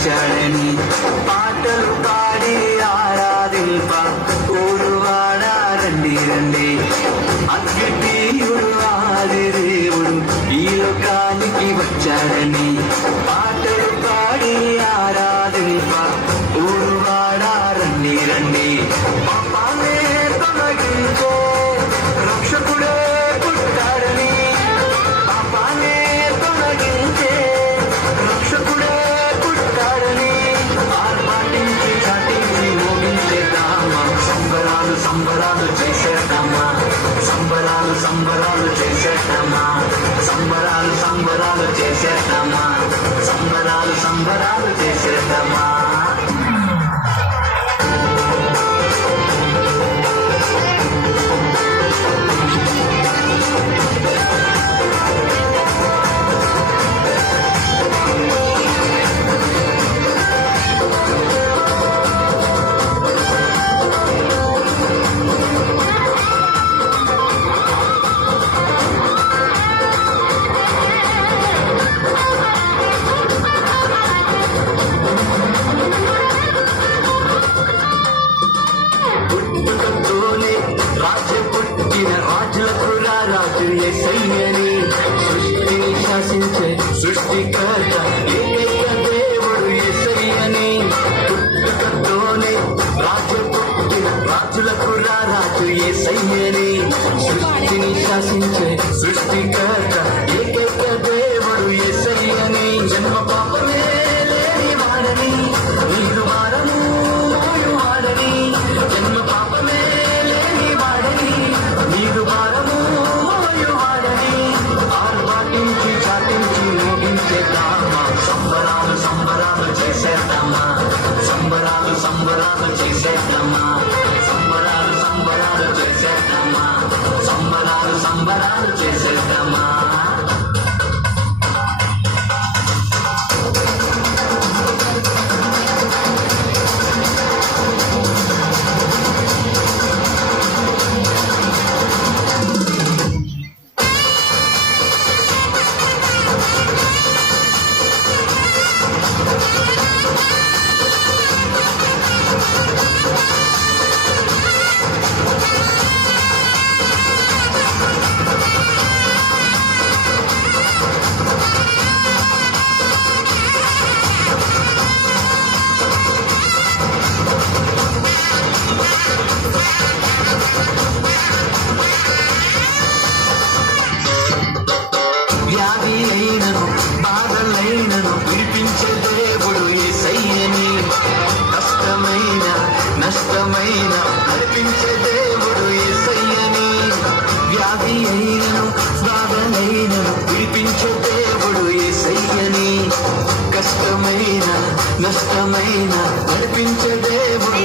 వచ్చాడని పాటలు పాడి ఆరాధింప ఊరువాడా రండి రండి. అద్వితీయుడు ఆది దేవుడు ఈ లోకానికి వచ్చాడని పాటలు పాడి ఆరాధింప ఊరువాడా రండి రండి. పాపాలే తొలగించే రక్షకుడే పుట్టాడని పాపాలే తొలగించే రక్షకుడే పుట్టాడని ఆర్పాటించి చాటించి మోగించేద్దామా సంబరాలు సంబరాలు చేసేద్దామా సంబరాలు సంబరాలు చేసేద్దామా సంబరాలు సంబరాలు చేసేద్దామా సంబరాలు సంబరాలు చేసేద్దామా. యేసయ్యని సృష్టిని శాసించే సృష్టికర్త ఏకైక దేవుడు యేసయ్యని పుట్టుకతోనే రాజు పుట్టిన రాజులకు రాజు యేసయ్యని సృష్టిని శాసించే సృష్టికర్త ఏకైక దేవుడు యేసయ్యని జన్మ పాపమే లేని వాడని నీరు వాడను వాడని జన్మ పాపమే లేని వాడని నీరు వాడము సంబరాలు సంబరాలు చేసేద్దామా సంబరాలు సంబరాలు చేసేద్దామా సంబరాలు సంబరాలు చేసేద్దామా సంబరాలు సంబరాలు చేసేద్దామా. వ్యాధి అయినను బాధలైనను విడిపించే దేవుడు యేసయ్యని కష్టమైన నష్టమైన నడిపించే దేవుడు యేసయ్యని వ్యాధి అయినను బాధలైనను విడిపించే దేవుడు యేసయ్యని కష్టమైన నష్టమైన నడిపించే దేవుడు